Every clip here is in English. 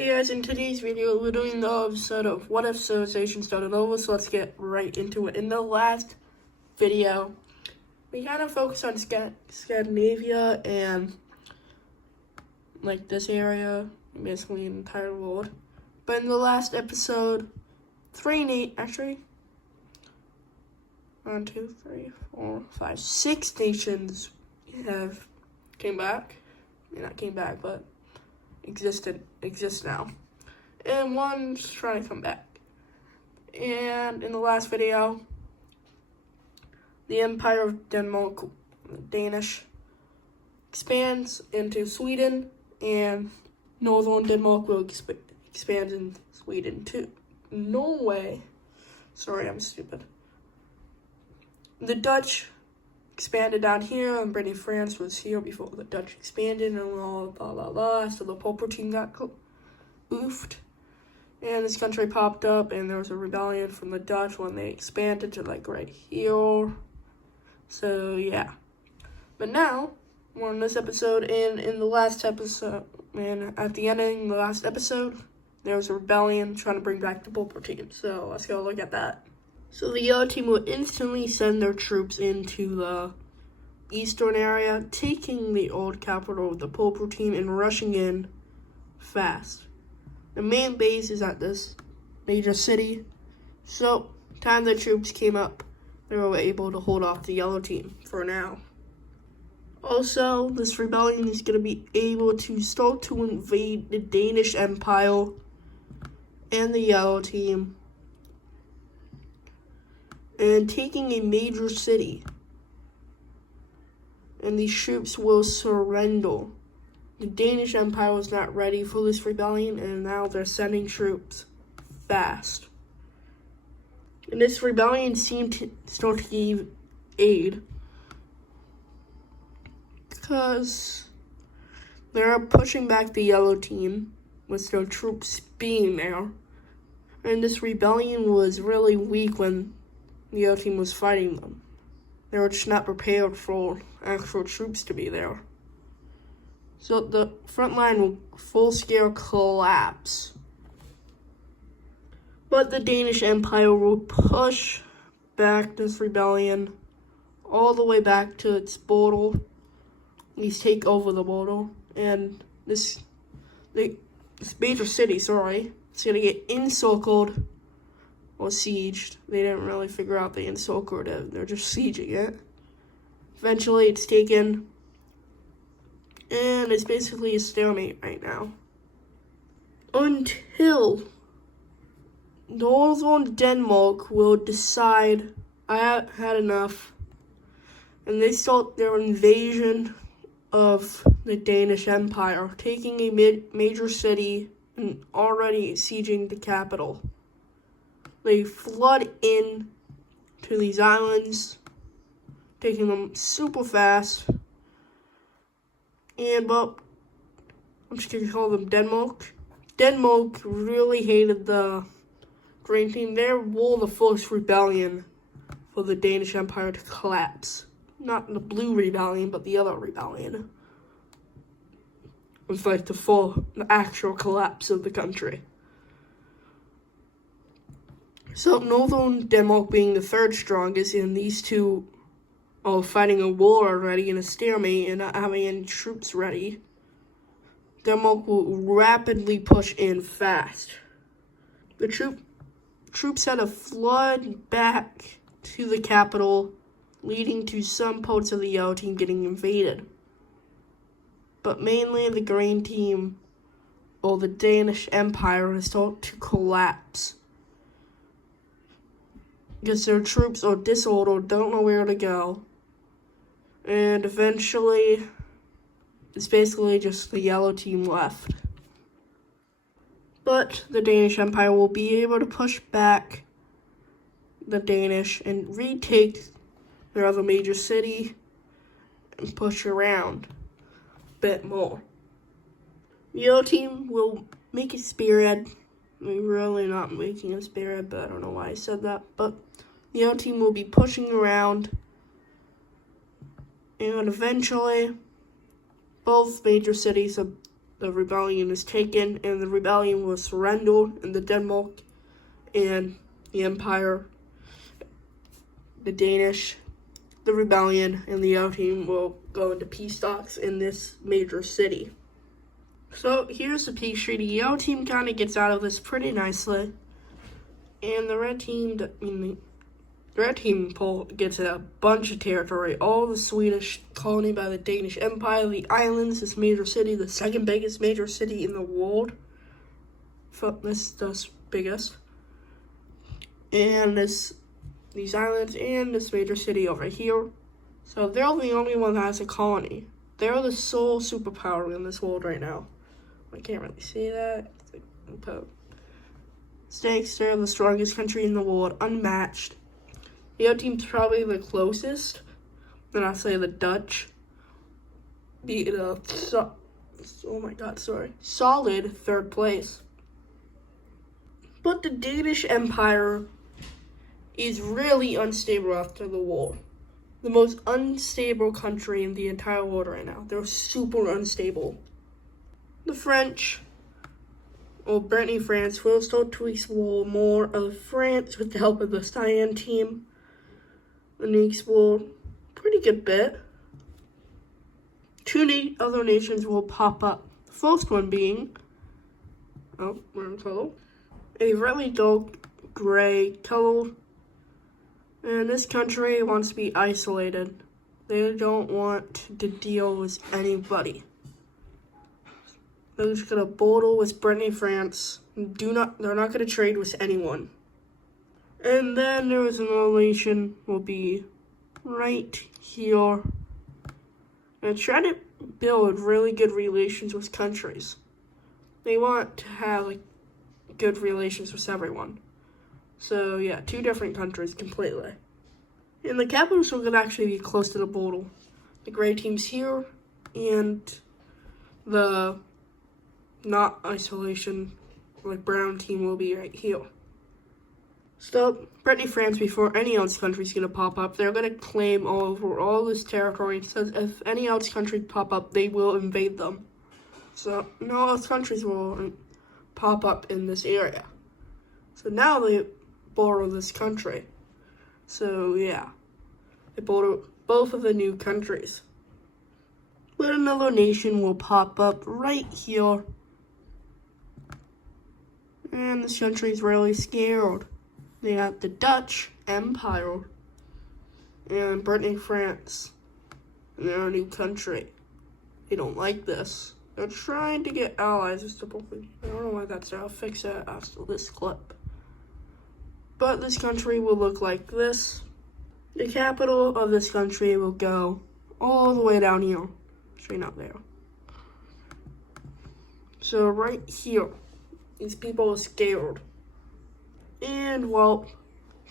Hey guys, in today's video, we're doing the episode of What If Civilization Started Over, so let's get right into it. In the last video, we kind of focused on Scandinavia and, like, this area, basically the entire world. But in the last episode, 6 nations came back. Not came back, but exist now, and one's trying to come back. And in the last video, the Empire of Denmark, Danish, expands into Sweden, and Northern Denmark will expand in Sweden too. Norway, sorry, I'm stupid. The Dutch expanded down here, and Britain France was here before the Dutch expanded, and all blah blah blah. So the Pope team got oofed, and this country popped up, and there was a rebellion from the Dutch when they expanded to like right here. So yeah, but now we're on this episode, and in the last episode, and at the ending of the last episode, there was a rebellion trying to bring back the Pope team. So let's go look at that. So the yellow team will instantly send their troops into the eastern area, taking the old capital of the Pope team and rushing in fast. The main base is at this major city, so time the troops came up, they were able to hold off the yellow team for now. Also, this rebellion is going to be able to start to invade the Danish Empire and the yellow team, and taking a major city, and these troops will surrender. The Danish Empire was not ready for this rebellion, and now they're sending troops fast. And this rebellion seemed to start to give aid, because they're pushing back the yellow team with their troops being there. And this rebellion was really weak when the yellow team was fighting them. They were just not prepared for actual troops to be there. So the front line will full-scale collapse. But the Danish Empire will push back this rebellion all the way back to its border. At least take over the border. And this major city, it's going to get encircled or sieged. They didn't really figure out the encircled it. They're just sieging it. Eventually, it's taken, and it's basically a stalemate right now. Until Northern Denmark will decide, I have had enough, and they start their invasion of the Danish Empire, taking a major city and already sieging the capital. They flood in to these islands, taking them super fast. But I'm just going to call them Denmark. Denmark really hated the Green Team. They were the first rebellion for the Danish Empire to collapse. Not the Blue Rebellion, but the other rebellion. It was like the actual collapse of the country. So Northern Denmark being the third strongest, and these two are fighting a war already in a stalemate and not having any troops ready, Denmark will rapidly push in fast. The troops had to flood back to the capital, leading to some parts of the yellow team getting invaded. But mainly the green team, or the Danish Empire, has started to collapse, because their troops are disordered, don't know where to go. And eventually, it's basically just the yellow team left. But the Danish Empire will be able to push back the Danish and retake their other major city and push around a bit more. The yellow team will make a spearhead. We're really not making a spearhead, but I don't know why I said that. But the yellow team will be pushing around, and eventually both major cities of the rebellion is taken, and the rebellion will surrender, and the Denmark and the Empire, the Danish, the rebellion, and the other team will go into peace talks in this major city. So here's the peace treaty. The yellow team kind of gets out of this pretty nicely, and the red team, the red team gets a bunch of territory, all the Swedish colony by the Danish Empire, the islands, this major city, the second biggest major city in the world. This is the biggest. And these islands and this major city over here. So they're the only one that has a colony. They're the sole superpower in this world right now. I can't really see that. Snakes, they're the strongest country in the world, unmatched. The other team's probably the closest. Then I'll say the Dutch. Solid third place. But the Danish Empire is really unstable after the war. The most unstable country in the entire world right now. They're super unstable. The French, Brittany, France, will start to explore more of France with the help of the Cyan team. And they explore pretty good bit. Two other nations will pop up. The first one being, we're in color, a really dark gray color. And this country wants to be isolated. They don't want to deal with anybody. They're just gonna border with Brittany, France. They're not gonna trade with anyone. And then there is another nation will be right here. And try to build really good relations with countries. They want to have good relations with everyone. So yeah, two different countries completely. And the capitals are gonna actually be close to the border. The gray team's here, and the not isolation, brown team will be right here. So, Brittany, France, before any else country's gonna pop up, they're gonna claim over all this territory. It says if any else country pop up, they will invade them. So, no else countries will pop up in this area. So now they border this country. So, yeah. They border both of the new countries. But another nation will pop up right here. And this country's really scared. They got the Dutch Empire and Brittany, France, and their new country. They don't like this. They're trying to get allies with the I don't know why that's there. I'll fix that after this clip. But this country will look like this. The capital of this country will go all the way down here. Straight out there. So right here, these people are scared. And, well,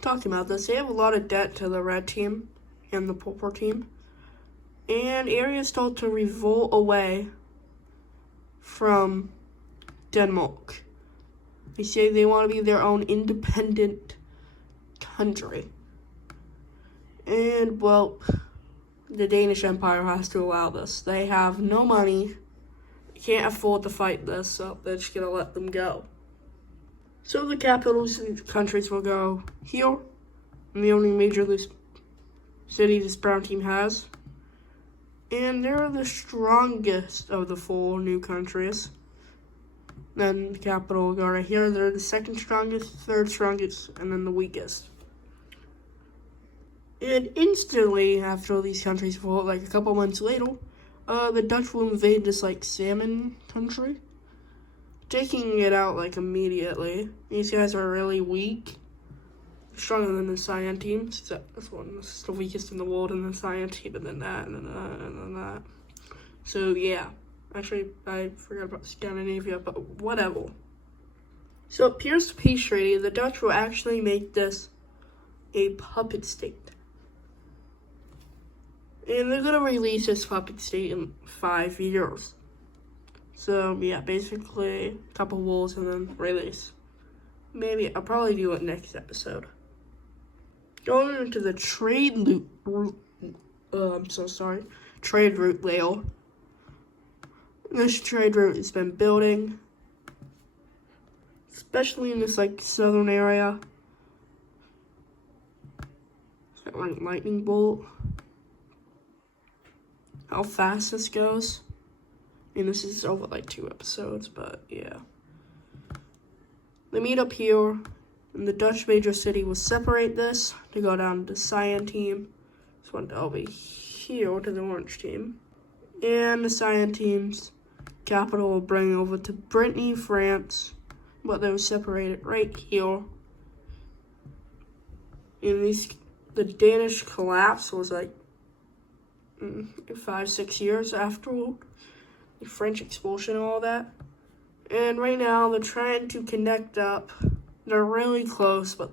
talking about this, they have a lot of debt to the red team and the purple team. And areas start to revolt away from Denmark. They say they want to be their own independent country. And, well, the Danish Empire has to allow this. They have no money. They can't afford to fight this, so they're just going to let them go. So the capitals of the countries will go here, and the only major city this brown team has. And they're the strongest of the 4 new countries. Then the capital will go right here. They're the second strongest, third strongest, and then the weakest. And instantly, after these countries fall, a couple months later, the Dutch will invade this, salmon country. Taking it out, immediately. These guys are really weak. Stronger than the Cyan team. This is the weakest in the world in the Cyan team, and then that, and then that, and then that. So, yeah. Actually, I forgot about Scandinavia, but whatever. So, here's the peace treaty. The Dutch will actually make this a puppet state. And they're going to release this puppet state in 5 years. So, yeah, basically a couple wars and then release. Maybe I'll probably do it next episode. Going into the trade route layer. This trade route has been building, especially in this like southern area. It's got like lightning bolt. How fast this goes. I mean, this is over like 2 episodes, but yeah. They meet up here, and the Dutch major city will separate this to go down to the cyan team. This one over here to the orange team. And the cyan team's capital will bring over to Brittany, France, but they were separated right here. And the Danish collapse was like 5-6 years after the French expulsion and all that. And right now they're trying to connect up. They're really close, but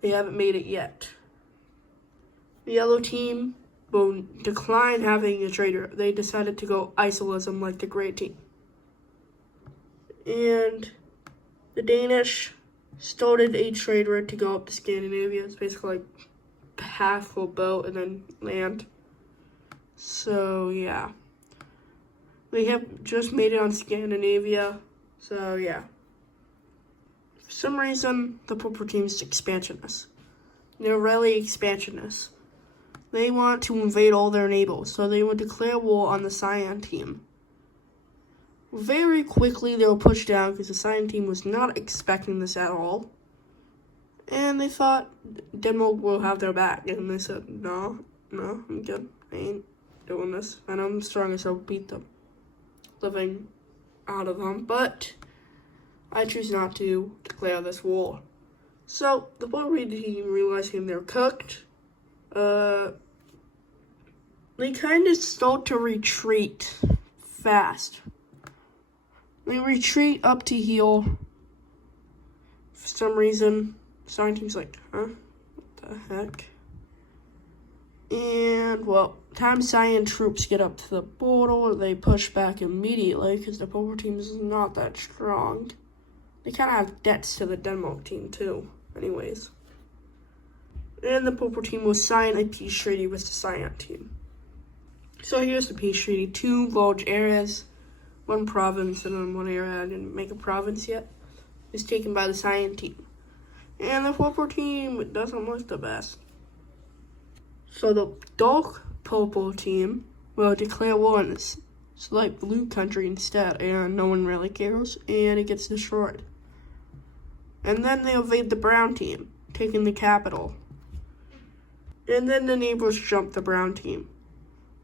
they haven't made it yet. The yellow team will decline having a trader. They decided to go isolism like the gray team. And the Danish started a trade route to go up to Scandinavia. It's basically like half full boat and then land. So yeah. They have just made it on Scandinavia. So yeah. For some reason, the purple team's expansionists. They're really expansionists. They want to invade all their neighbors, so they would declare war on the cyan team. Very quickly, they were pushed down because the cyan team was not expecting this at all. And they thought Denmark will have their back. And they said, no, I'm good. I ain't doing this. And I'm strong as I'll beat them. Living out of them. But I choose not to declare this war. So, the blue team realizing they're cooked. They kind of start to retreat fast. They retreat up to here. For some reason, cyan team's like, huh? What the heck? And, well, time cyan troops get up to the border, they push back immediately because the purple team is not that strong. They kind of have debts to the Denmark team, too, anyways. And the purple team will sign a peace treaty with the cyan team. So here's the peace treaty. 2 large areas, 1 province, and then 1 area I didn't make a province yet, is taken by the cyan team. And the purple team doesn't look the best. So the dark purple team will declare war on this light blue country instead, and no one really cares, and it gets destroyed. And then they invade the brown team, taking the capital. And then the neighbors jump the brown team.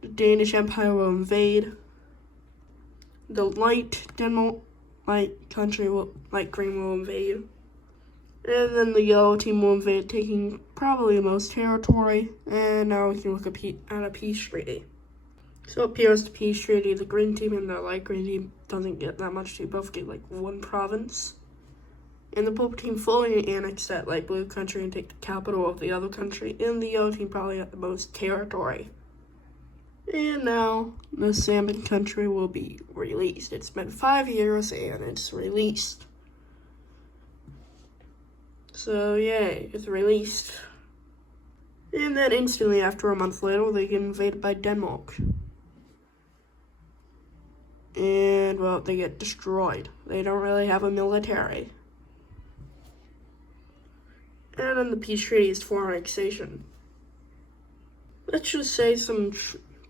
The Danish Empire will invade. The light country light green will invade. And then the yellow team will invade, taking probably the most territory. And now we can look at a peace treaty. So up here is the peace treaty. The green team and the light green team doesn't get that much. They both get like 1 province. And the purple team fully annexed that light blue country and take the capital of the other country. And the yellow team probably got the most territory. And now the salmon country will be released. It's been 5 years and it's released. So yay, it's released. And then instantly after a month later, they get invaded by Denmark. And well, they get destroyed. They don't really have a military. And then the peace treaty is for annexation. Let's just say some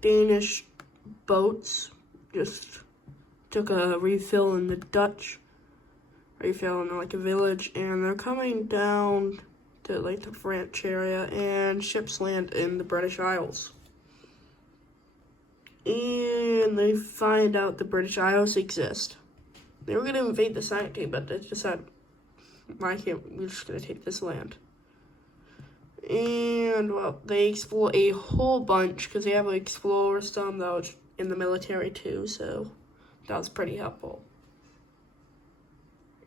Danish boats just took a refill in the Dutch refill in like a village, and they're coming down to like the French area, and ships land in the British Isles. And they find out the British Isles exist. They were gonna invade the cyan team, but they decided, why can't we're just gonna take this land? And well, they explore a whole bunch because they have like explorers, some that was in the military too, so that was pretty helpful.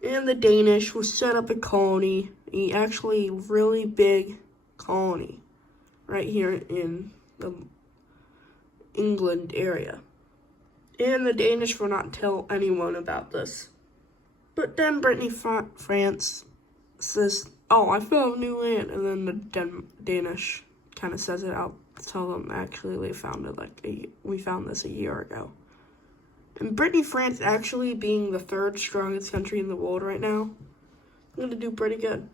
And the Danish will set up a colony, actually really big colony, right here in the England area. And the Danish will not tell anyone about this. But then Brittany, France says, oh, I found new land. And then the Danish kind of says it out, tell them actually they found it we found this a year ago. And Brittany, France actually being the third strongest country in the world right now, I'm going to do pretty good.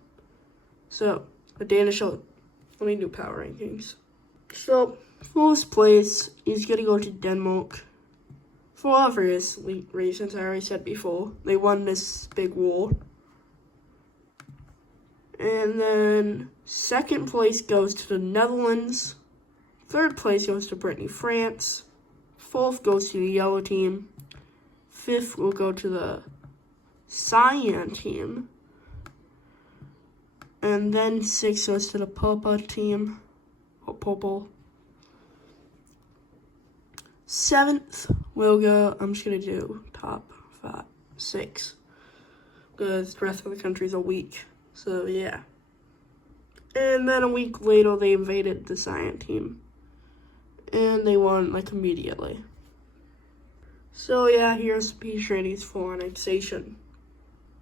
So, the Danish, let me do power rankings. So, first place is going to go to Denmark. For obvious reasons, I already said before. They won this big war. And then, second place goes to the Netherlands. Third place goes to Brittany, France. Fourth goes to the yellow team. Fifth will go to the cyan team. And then sixth goes to the purple team. Or purple. Seventh will go, I'm just going to do top 6. Because the rest of the countries are weak. So, yeah. And then a week later, they invaded the cyan team. And they won, like, immediately. So, yeah, here's peace treaties for annexation.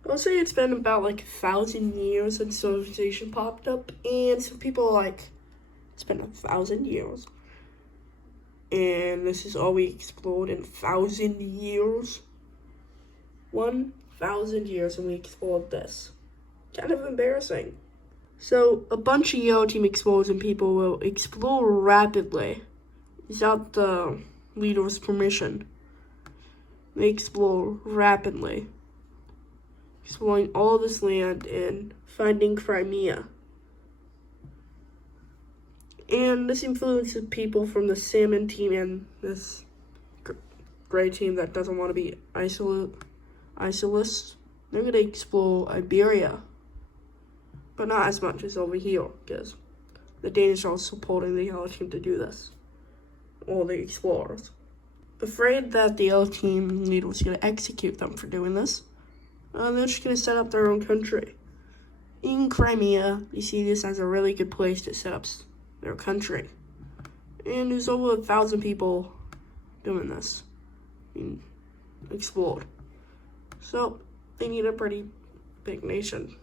I'll say it's been about, like, 1,000 years since civilization popped up. And some people are like, it's been 1,000 years. And this is all we explored in 1,000 years. 1,000 years and we explored this. Kind of embarrassing. So, a bunch of yellow team explorers and people will explore rapidly without the leader's permission. They explore rapidly, exploring all this land and finding Crimea. And this influences people from the salmon team and this gray team that doesn't want to be isolist. They're going to explore Iberia. But not as much as over here, because the Danish are supporting the yellow team to do this. Or the explorers. Afraid that the yellow team leader was going to execute them for doing this, they're just going to set up their own country. In Crimea, you see this as a really good place to set up their country. And there's over 1,000 people doing this. Explored. So, they need a pretty big nation.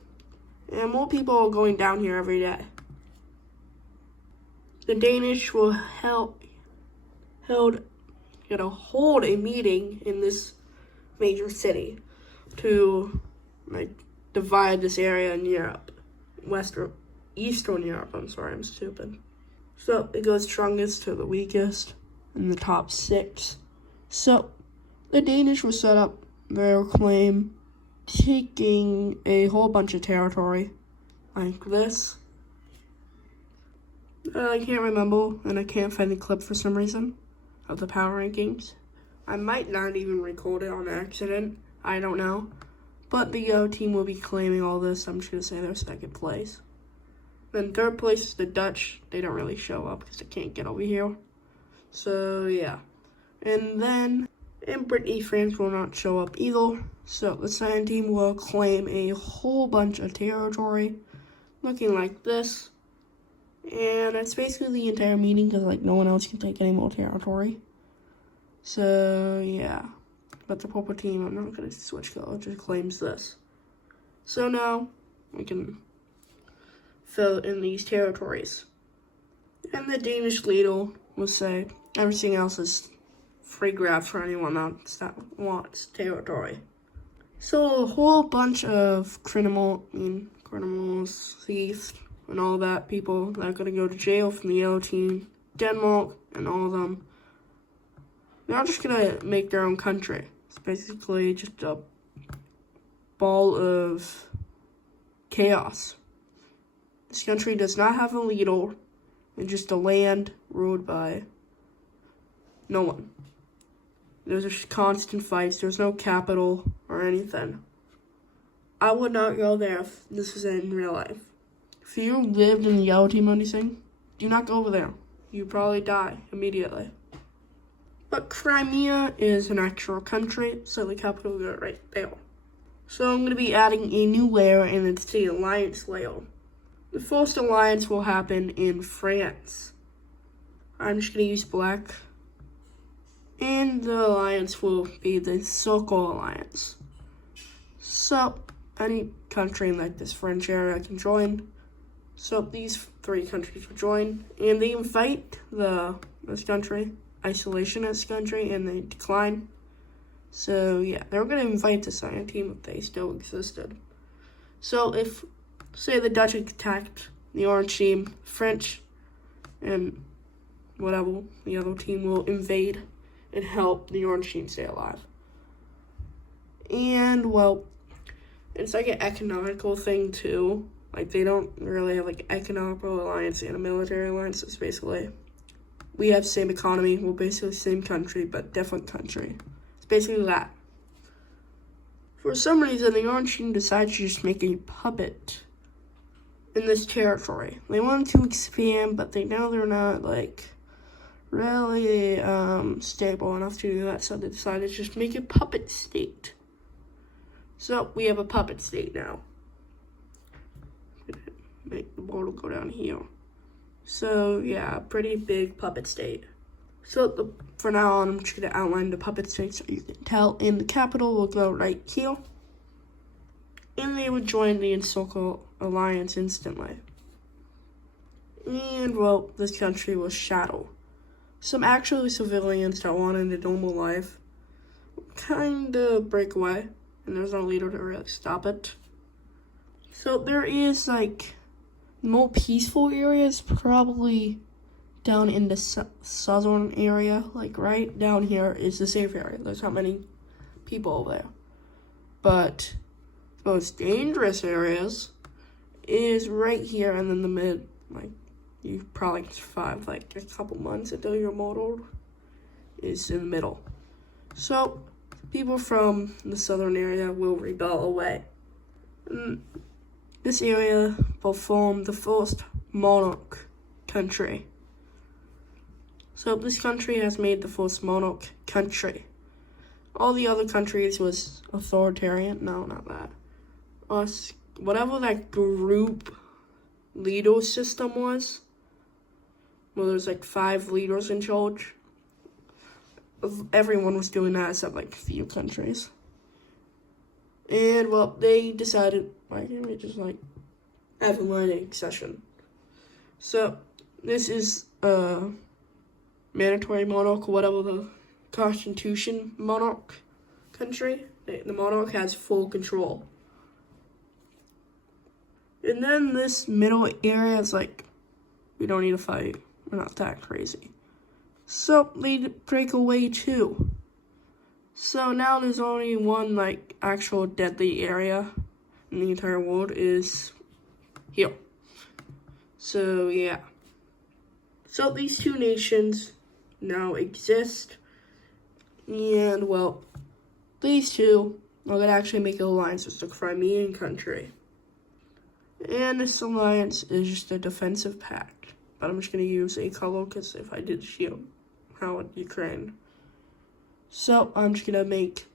And more people are going down here every day. The Danish will hold a meeting in this major city to divide this area in Europe. Eastern Europe, I'm stupid. So it goes strongest to the weakest in the top 6. So the Danish will set up their claim, taking a whole bunch of territory, like this. I can't remember, and I can't find the clip for some reason, of the power rankings. I might not even record it on accident, I don't know. But the yellow team will be claiming all this, I'm just going to say they're second place. Then third place is the Dutch. They don't really show up because they can't get over here. So, yeah. And then, Brittany, France will not show up either. So, the cyan team will claim a whole bunch of territory, looking like this. And that's basically the entire meeting because, no one else can take any more territory. So, yeah. But the purple team, I'm not going to switch color, just claims this. So now, we can fill in these territories. And the Danish leader will say, everything else is free grab for anyone else that wants territory. So a whole bunch of criminals, thieves, and all that people that are going to go to jail from the yellow team, Denmark, and all of them, they're just going to make their own country. It's basically just a ball of chaos. This country does not have a leader, it's just a land ruled by no one. There's just constant fights, there's no capital or anything. I would not go there if this was in real life. If you lived in the yellow team or anything, do not go over there. You probably die immediately. But Crimea is an actual country, so the capital will go right there. So I'm going to be adding a new layer, and it's the alliance layer. The first alliance will happen in France. I'm just going to use black. And the alliance will be the Circle Alliance. So, any country in this French area can join. So, these 3 countries will join. And they invite this country, isolationist country, and they decline. So yeah, they were gonna invite the Cyan team if they still existed. So if, say, the Dutch attacked the Orange team, French and whatever, the other team will invade and help the Orange team stay alive. And, well, it's like an economical thing, too. Like, they don't really have, like, economical alliance and a military alliance. It's basically, we have same economy. We're basically same country, but different country. It's basically that. For some reason, the Orange team decided to just make a puppet in this territory. They wanted to expand, but they know they're not, like, really stable enough to do that, so they decided to just make a puppet state. So we have a puppet state now. Make the border go down here. So yeah, pretty big puppet state. So for now on, I'm just gonna outline the puppet state so you can tell. And the capital will go right here, and they would join the Encircle Alliance instantly. And well, this country was Shadow. Some actually civilians that wanted a normal life kind of break away, and there's no leader to really stop it. So there is, like, more peaceful areas probably down in the southern area. Like, right down here is the safe area. There's not many people over there. But the most dangerous areas is right here and in the mid, like, you probably can survive like a couple months until you're immortal, is in the middle. So people from the southern area will rebel away. And this area will form the first monarch country. So this country has made the first monarch country. All the other countries was authoritarian. No, not that. Whatever that group leader system was, well, there's like 5 leaders in charge. Everyone was doing that except like a few countries. And well, they decided, why can't we just like have a line succession? So this is a mandatory monarch, or whatever the constitution monarch country. The monarch has full control. And then this middle area is like, we don't need to fight. We're not that crazy. So they break away too. So now there's only one like actual deadly area in the entire world is here. So yeah. So these two nations now exist. And well, these two are going to actually make an alliance with the Crimean country. And this alliance is just a defensive pact. But I'm just going to use a color because if I did shield, how would Ukraine? So I'm just going to make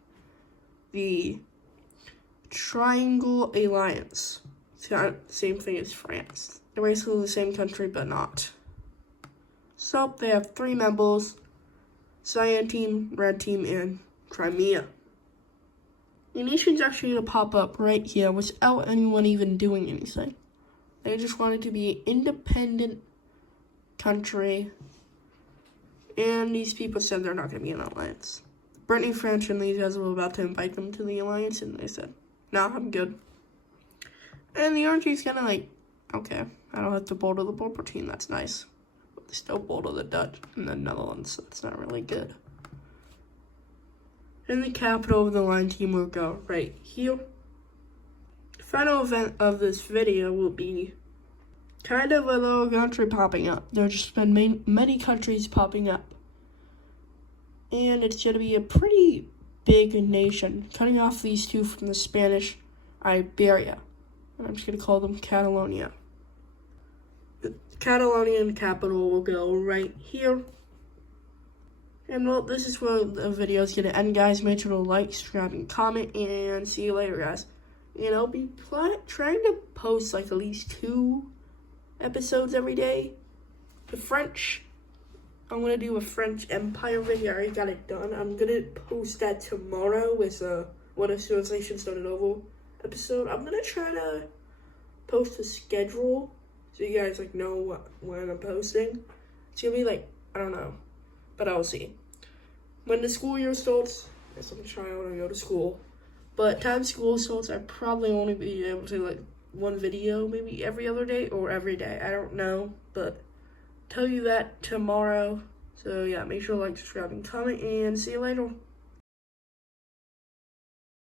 the Triangle Alliance. It's got the same thing as France. They're basically the same country, but not. So they have 3 members: Cyan Team, Red Team, and Crimea. The nation's actually going to pop up right here without anyone even doing anything. They just wanted to be an independent country, and these people said they're not going to be in an alliance. Brittany, French, and these guys were about to invite them to the alliance, and they said, "Nah, I'm good." And the Orange is kind of like, okay, I don't have to border the border team, that's nice. But they still border the Dutch and the Netherlands, so it's not really good. And the capital of the line team will go right here. The final event of this video will be kind of a little country popping up. There's just been many countries popping up. And it's going to be a pretty big nation, cutting off these two from the Spanish Iberia. And I'm just going to call them Catalonia. The Catalonian capital will go right here. And well, this is where the video is going to end, guys. Make sure to like, subscribe, and comment, and see you later, guys. And I'll be trying to post like at least 2 episodes every day. The French, I'm going to do a French Empire video. I already got it done. I'm going to post that tomorrow with What If Civilization Started Over episode. I'm going to try to post a schedule so you guys like know when I'm posting. It's going to be like, I don't know, but I'll see. When the school year starts, Guess I'm trying to go to school. But time school starts, I probably only be able to like one video maybe every other day or every day. I don't know, but tell you that tomorrow. So yeah, make sure to like, subscribe, and comment, and see you later.